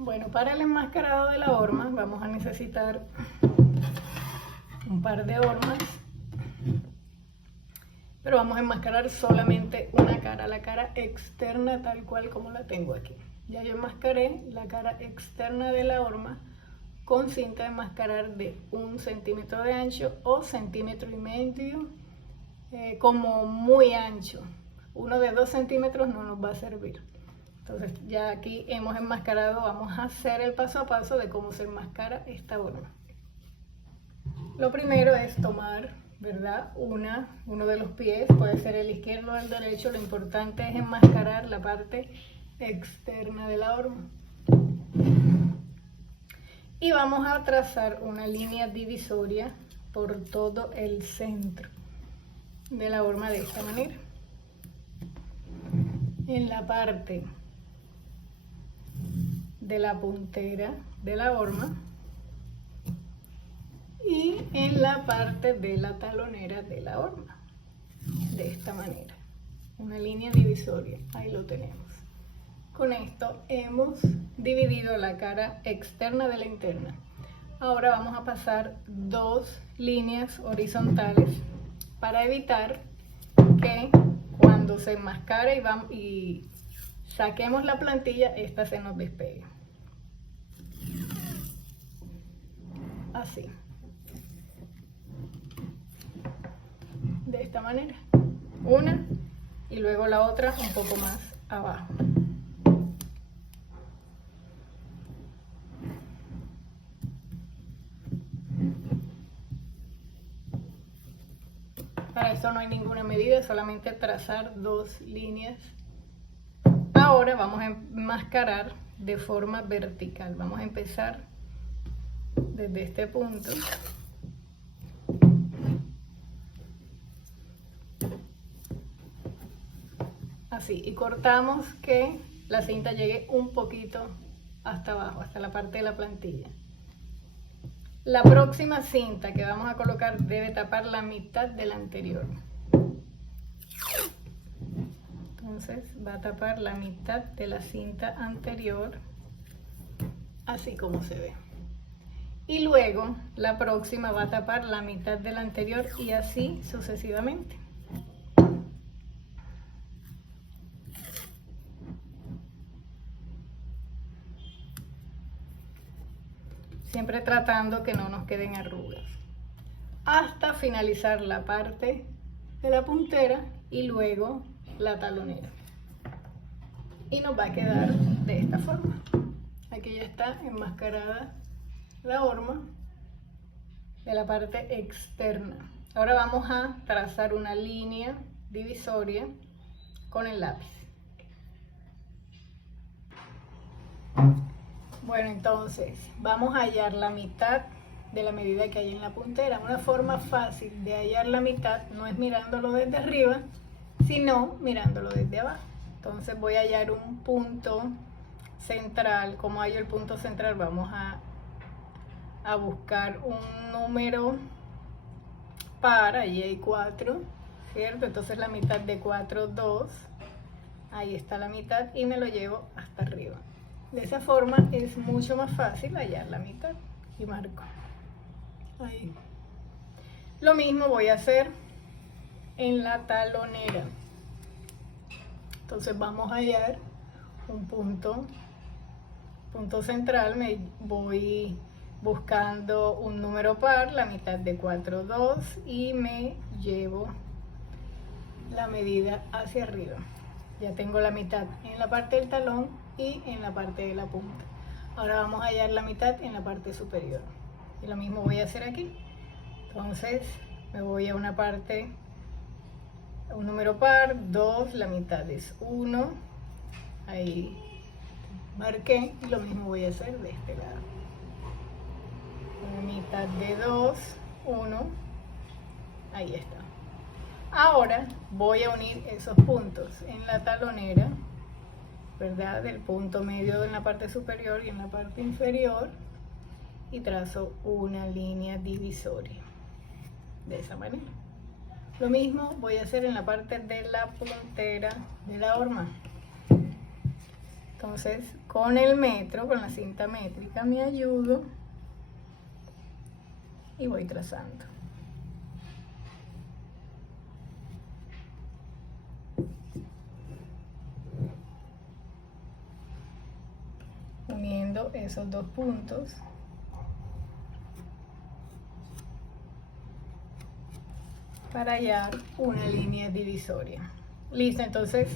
Bueno, para el enmascarado de la horma vamos a necesitar un par de hormas, pero vamos a enmascarar solamente una cara, la cara externa tal cual como la tengo aquí. Ya yo enmascaré la cara externa de la horma con cinta de enmascarar de 1 centímetro de ancho o 1,5 centímetros, como muy ancho. Uno de 2 centímetros no nos va a servir. Entonces ya aquí hemos enmascarado, vamos a hacer el paso a paso de cómo se enmascara esta horma. Lo primero es tomar, ¿verdad? Uno de los pies, puede ser el izquierdo o el derecho, lo importante es enmascarar la parte externa de la horma. Y vamos a trazar una línea divisoria por todo el centro de la horma de esta manera. En la parte de la puntera de la horma y en la parte de la talonera de la horma, de esta manera, una línea divisoria, ahí lo tenemos. Con esto hemos dividido la cara externa de la interna. Ahora vamos a pasar 2 líneas horizontales para evitar que cuando se enmascare y saquemos la plantilla, esta se nos despegue. Así. De esta manera. Una y luego la otra un poco más abajo. Para esto no hay ninguna medida, solamente trazar 2 líneas. Ahora vamos a enmascarar de forma vertical. Vamos a empezar desde este punto. Así, y cortamos que la cinta llegue un poquito hasta abajo, hasta la parte de la plantilla. La próxima cinta que vamos a colocar debe tapar la mitad de la anterior. Entonces va a tapar la mitad de la cinta anterior, así como se ve. Y luego la próxima va a tapar la mitad de la anterior y así sucesivamente. Siempre tratando que no nos queden arrugas, hasta finalizar la parte de la puntera y luego la talonera, y nos va a quedar de esta forma. Aquí ya está enmascarada la horma de la parte externa. Ahora vamos a trazar una línea divisoria con el lápiz. Bueno, entonces vamos a hallar la mitad de la medida que hay en la puntera. Una forma fácil de hallar la mitad no es mirándolo desde arriba, sino mirándolo desde abajo. Entonces voy a hallar un punto central. ¿Cómo hallo el punto central? Vamos a buscar un número par, ahí hay 4, ¿cierto? Entonces la mitad de 4, 2, ahí está la mitad y me lo llevo hasta arriba. De esa forma es mucho más fácil hallar la mitad y marco ahí. Lo mismo voy a hacer en la talonera. Entonces vamos a hallar un punto central, me voy buscando un número par, la mitad de 4, 2 y me llevo la medida hacia arriba. Ya tengo la mitad en la parte del talón y en la parte de la punta. Ahora vamos a hallar la mitad en la parte superior. Y lo mismo voy a hacer aquí. Entonces me voy a una parte, un número par, 2, la mitad es 1. Ahí marqué y lo mismo voy a hacer de este lado. Una mitad de 2, 1. Ahí está. Ahora voy a unir esos puntos en la talonera, ¿verdad? Del punto medio en la parte superior y en la parte inferior, y trazo una línea divisoria de esa manera. Lo mismo voy a hacer en la parte de la puntera de la horma. Entonces, con el metro, con la cinta métrica, me ayudo y voy trazando. Uniendo esos dos puntos. Para hallar una línea divisoria. Listo, entonces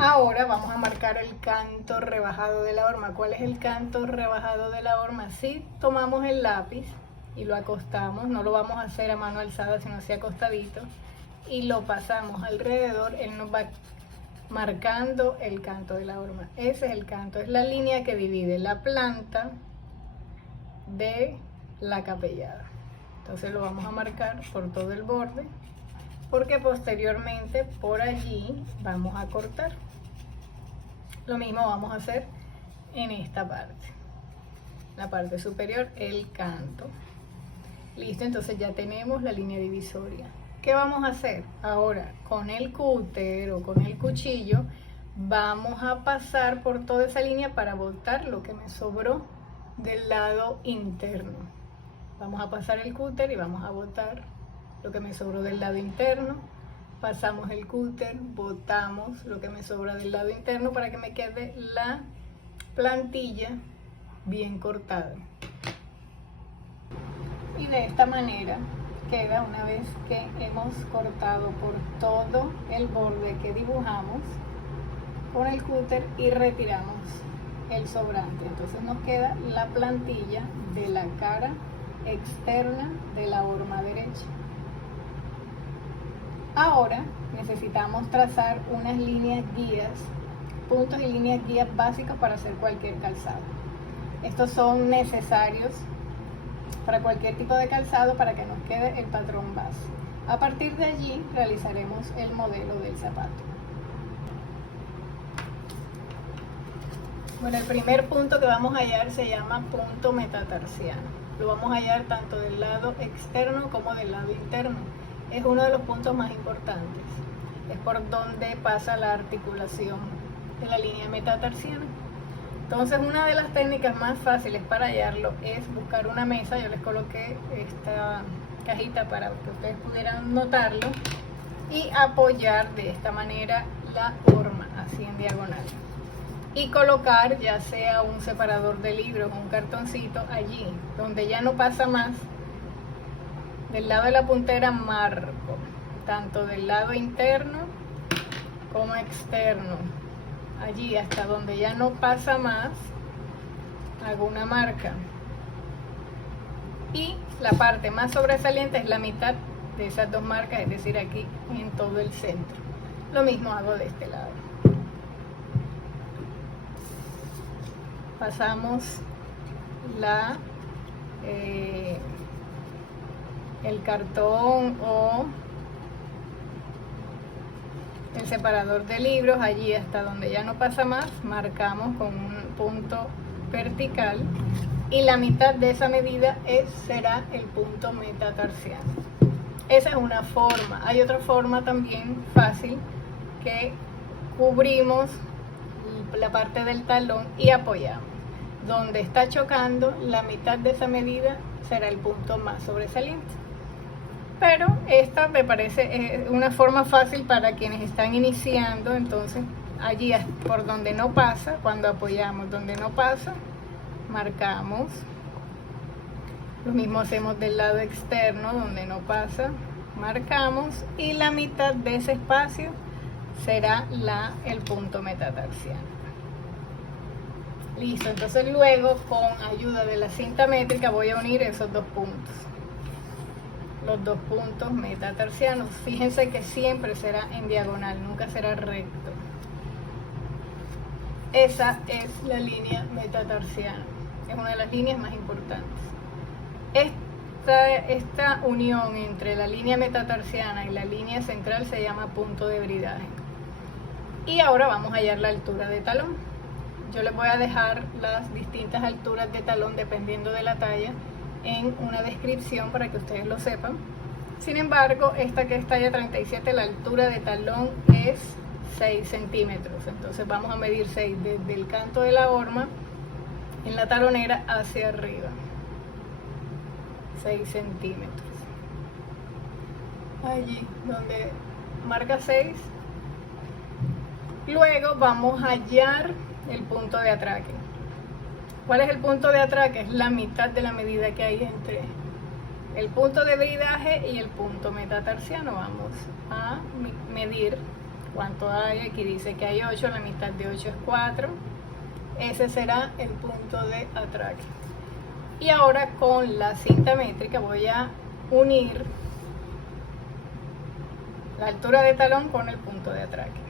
ahora vamos a marcar el canto rebajado de la horma. ¿Cuál es el canto rebajado de la horma? Si tomamos el lápiz y lo acostamos, no lo vamos a hacer a mano alzada, sino así acostadito, y lo pasamos alrededor, él nos va marcando el canto de la horma. Ese es el canto, es la línea que divide la planta de la capellada. Entonces lo vamos a marcar por todo el borde, porque posteriormente por allí vamos a cortar. Lo mismo vamos a hacer en esta parte, la parte superior, el canto. Listo, entonces ya tenemos la línea divisoria. ¿Qué vamos a hacer? Ahora con el cúter o con el cuchillo vamos a pasar por toda esa línea para botar lo que me sobró del lado interno. Vamos a pasar el cúter y vamos a botar lo que me sobró del lado interno. Pasamos el cúter, botamos lo que me sobra del lado interno para que me quede la plantilla bien cortada. Y de esta manera queda, una vez que hemos cortado por todo el borde que dibujamos con el cúter y retiramos el sobrante. Entonces nos queda la plantilla de la cara externa de la horma derecha. Ahora necesitamos trazar unas líneas guías, puntos y líneas guías básicos para hacer cualquier calzado. Estos son necesarios para cualquier tipo de calzado para que nos quede el patrón base. A partir de allí realizaremos el modelo del zapato. Bueno, el primer punto que vamos a hallar se llama punto metatarsiano. Lo vamos a hallar tanto del lado externo como del lado interno. Es uno de los puntos más importantes. Es por donde pasa la articulación de la línea metatarsiana. Entonces, una de las técnicas más fáciles para hallarlo es buscar una mesa. Yo les coloqué esta cajita para que ustedes pudieran notarlo y apoyar de esta manera la horma, así en diagonal. Y colocar ya sea un separador de libros o un cartoncito allí, donde ya no pasa más. Del lado de la puntera marco, tanto del lado interno como externo. Allí hasta donde ya no pasa más, hago una marca. Y la parte más sobresaliente es la mitad de esas dos marcas, es decir, aquí en todo el centro. Lo mismo hago de este lado. Pasamos el cartón o el separador de libros allí hasta donde ya no pasa más, marcamos con un punto vertical y la mitad de esa medida será el punto metatarsiano. Esa es una forma. Hay otra forma también fácil, que cubrimos la parte del talón y apoyamos. Donde está chocando, la mitad de esa medida será el punto más sobresaliente. Pero esta me parece una forma fácil para quienes están iniciando. Entonces allí por donde no pasa, cuando apoyamos donde no pasa, marcamos. Lo mismo hacemos del lado externo, donde no pasa, marcamos, y la mitad de ese espacio será el punto metatarsiano. Listo, entonces luego con ayuda de la cinta métrica voy a unir esos dos puntos. Los dos puntos metatarsianos. Fíjense que siempre será en diagonal, nunca será recto. Esa es la línea metatarsiana. Es una de las líneas más importantes. Esta unión entre la línea metatarsiana y la línea central se llama punto de bridaje. Y ahora vamos a hallar la altura de talón. Yo les voy a dejar las distintas alturas de talón dependiendo de la talla en una descripción para que ustedes lo sepan. Sin embargo, esta que es talla 37, la altura de talón es 6 centímetros. Entonces vamos a medir 6 desde el canto de la horma en la talonera hacia arriba. 6 centímetros. Allí donde marca 6. Luego vamos a hallar el punto de atraque. ¿Cuál es el punto de atraque? Es la mitad de la medida que hay entre el punto de bridaje y el punto metatarsiano. Vamos a medir cuánto hay. Aquí dice que hay 8, la mitad de 8 es 4. Ese será el punto de atraque. Y ahora con la cinta métrica voy a unir la altura de talón con el punto de atraque.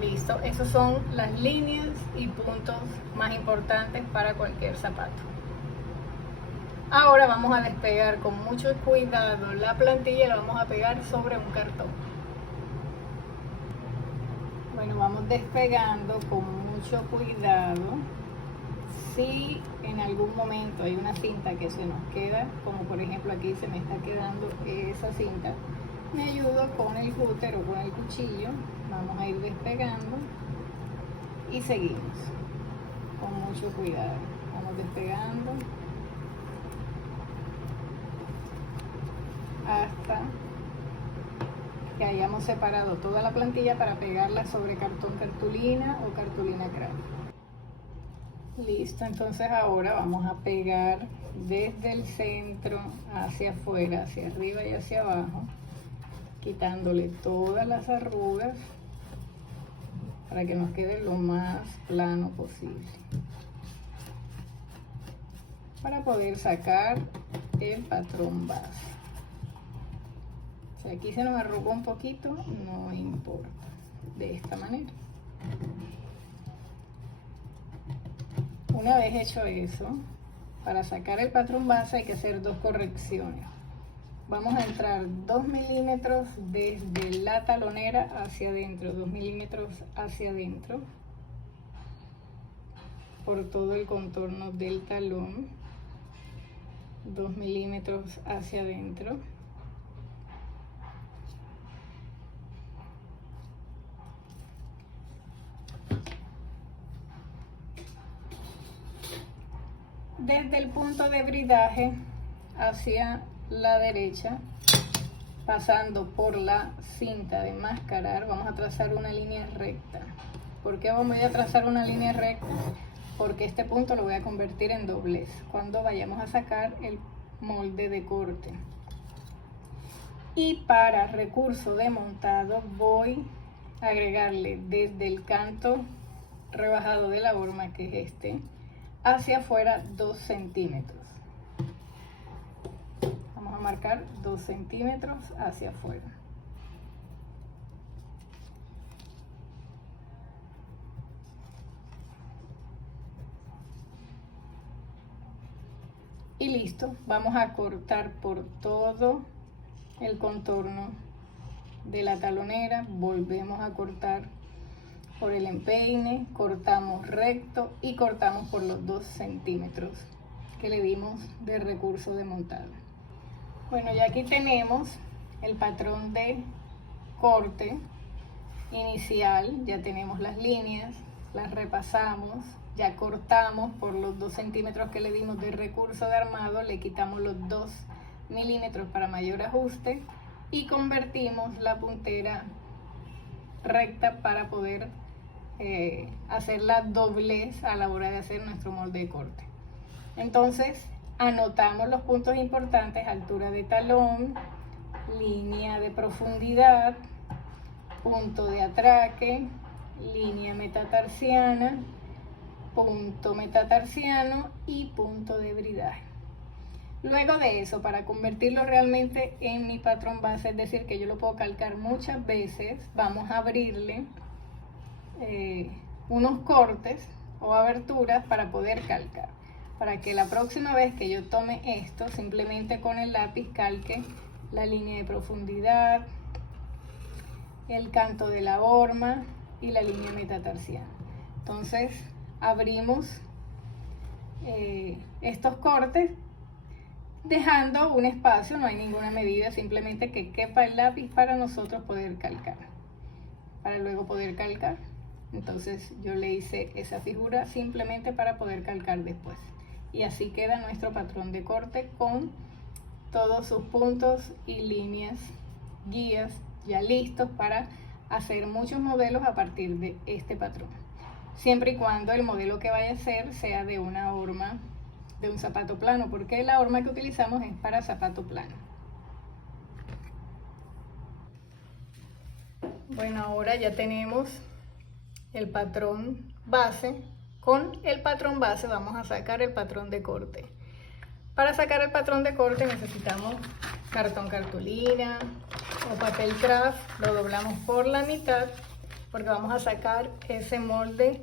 Listo, esas son las líneas y puntos más importantes para cualquier zapato. Ahora vamos a despegar con mucho cuidado la plantilla y la vamos a pegar sobre un cartón. Bueno, vamos despegando con mucho cuidado. Si en algún momento hay una cinta que se nos queda, como por ejemplo aquí se me está quedando esa cinta, me ayudo con el cúter o con el cuchillo. Vamos a ir despegando y seguimos con mucho cuidado. Vamos despegando hasta que hayamos separado toda la plantilla para pegarla sobre cartón cartulina o cartulina craft. Listo, entonces ahora vamos a pegar desde el centro hacia afuera, hacia arriba y hacia abajo, quitándole todas las arrugas para que nos quede lo más plano posible, para poder sacar el patrón base. Si aquí se nos arrugó un poquito, no importa, de esta manera. Una vez hecho eso, para sacar el patrón base hay que hacer dos correcciones. Vamos a entrar 2 milímetros desde la talonera hacia adentro, 2 milímetros hacia adentro, por todo el contorno del talón, 2 milímetros hacia adentro. Desde el punto de bridaje hacia la derecha, pasando por la cinta de mascarar, vamos a trazar una línea recta. ¿Por qué voy a trazar una línea recta? Porque este punto lo voy a convertir en doblez cuando vayamos a sacar el molde de corte. Y para recurso de montado voy a agregarle desde el canto rebajado de la horma, que es este, hacia afuera 2 centímetros. Vamos a marcar 2 centímetros hacia afuera. Y listo, vamos a cortar por todo el contorno de la talonera, volvemos a cortar por el empeine, cortamos recto y cortamos por los 2 centímetros que le dimos de recurso de montado. Bueno, ya aquí tenemos el patrón de corte inicial, ya tenemos las líneas, las repasamos, ya cortamos por los 2 centímetros que le dimos de recurso de armado, le quitamos los 2 milímetros para mayor ajuste y convertimos la puntera recta para poder hacer la doblez a la hora de hacer nuestro molde de corte. Entonces anotamos los puntos importantes: altura de talón, línea de profundidad, punto de atraque, línea metatarsiana, punto metatarsiano y punto de bridaje. Luego de eso, para convertirlo realmente en mi patrón base, es decir, que yo lo puedo calcar muchas veces, vamos a abrirle unos cortes o aberturas para poder calcar, para que la próxima vez que yo tome esto, simplemente con el lápiz calque la línea de profundidad, el canto de la horma y la línea metatarsiana. Entonces abrimos estos cortes, dejando un espacio, no hay ninguna medida, simplemente que quepa el lápiz para nosotros poder calcar, para luego poder calcar. Entonces yo le hice esa figura simplemente para poder calcar después. Y así queda nuestro patrón de corte con todos sus puntos y líneas, guías ya listos para hacer muchos modelos a partir de este patrón. Siempre y cuando el modelo que vaya a hacer sea de una horma, de un zapato plano, porque la horma que utilizamos es para zapato plano. Bueno, ahora ya tenemos el patrón base. Con el patrón base vamos a sacar el patrón de corte. Para sacar el patrón de corte necesitamos cartón cartulina o papel craft. Lo doblamos por la mitad porque vamos a sacar ese molde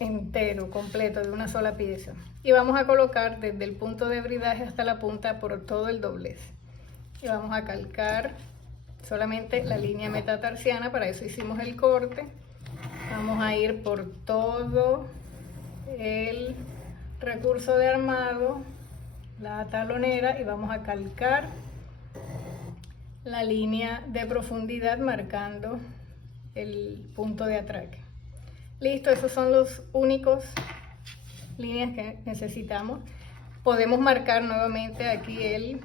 entero, completo, de una sola pieza. Y vamos a colocar desde el punto de bridaje hasta la punta por todo el doblez. Y vamos a calcar solamente la línea metatarsiana, para eso hicimos el corte. Vamos a ir por todo el recurso de armado, la talonera, y vamos a calcar la línea de profundidad marcando el punto de atraque. Listo, esos son los únicos líneas que necesitamos. Podemos marcar nuevamente aquí el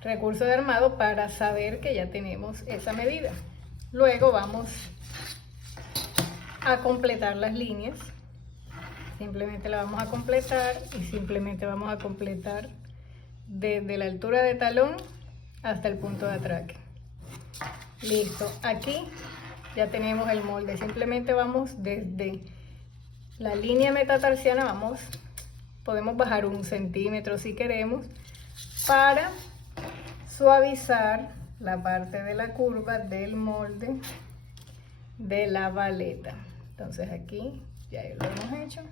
recurso de armado para saber que ya tenemos esa medida. Luego vamos a completar las líneas. Simplemente la vamos a completar y simplemente vamos a completar desde la altura de talón hasta el punto de atraque. Listo, aquí ya tenemos el molde. Simplemente vamos desde la línea metatarsiana, podemos bajar 1 centímetro si queremos, para suavizar la parte de la curva del molde de la baleta. Entonces aquí ya lo hemos hecho.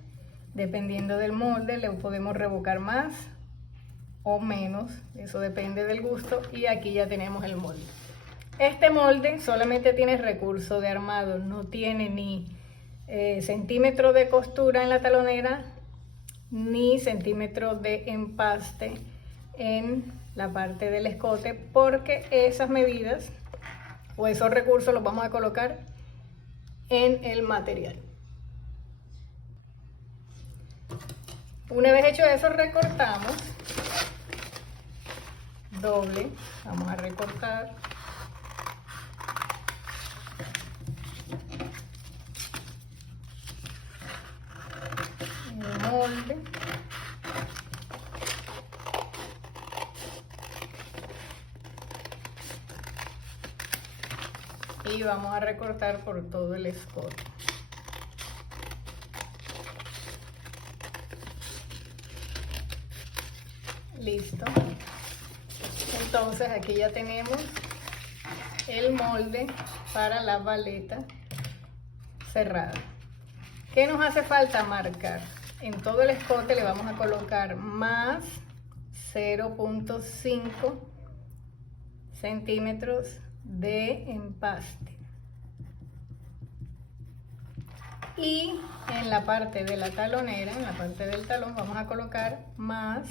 Dependiendo del molde le podemos revocar más o menos, eso depende del gusto. Y aquí ya tenemos el molde. Este molde solamente tiene recurso de armado, no tiene ni centímetro de costura en la talonera ni centímetro de empaste en la parte del escote, porque esas medidas o esos recursos los vamos a colocar en el material. Una vez hecho eso, recortamos doble, vamos a recortar el molde. Y vamos a recortar por todo el escote. Listo. Entonces aquí ya tenemos el molde para la baleta cerrada. ¿Qué nos hace falta marcar? En todo el escote le vamos a colocar más 0.5 centímetros de empaste. Y en la parte de la talonera, en la parte del talón, vamos a colocar más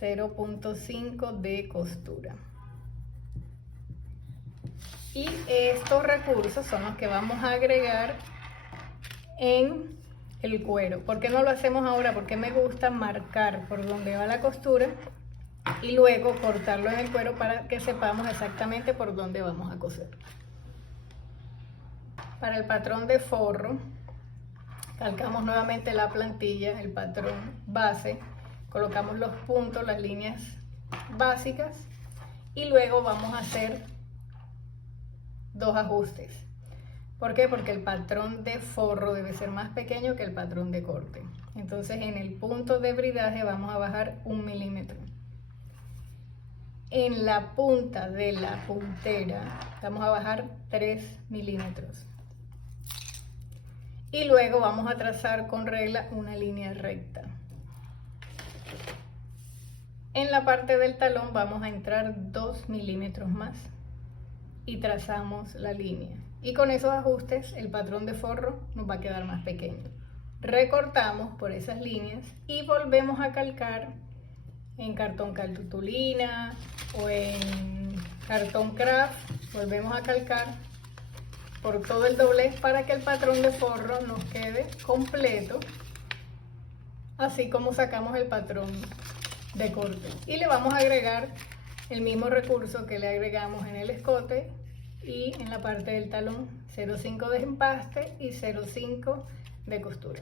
0.5 de costura. Y estos recursos son los que vamos a agregar en el cuero. ¿Por qué no lo hacemos ahora? Porque me gusta marcar por donde va la costura y luego cortarlo en el cuero para que sepamos exactamente por dónde vamos a coser. Para el patrón de forro, calcamos nuevamente la plantilla, el patrón base, colocamos los puntos, las líneas básicas y luego vamos a hacer dos ajustes. ¿Por qué? Porque el patrón de forro debe ser más pequeño que el patrón de corte. Entonces en el punto de bridaje vamos a bajar 1 milímetro. En la punta de la puntera vamos a bajar 3 milímetros. Y luego vamos a trazar con regla una línea recta. En la parte del talón vamos a entrar 2 milímetros más y trazamos la línea. Y con esos ajustes el patrón de forro nos va a quedar más pequeño. recortamos por esas líneas y volvemos a calcar en cartón cartulina o en cartón craft, volvemos a calcar por todo el doblez para que el patrón de forro nos quede completo, así como sacamos el patrón de corte. Y le vamos a agregar el mismo recurso que le agregamos en el escote y en la parte del talón, 0,5 de empaste y 0,5 de costura.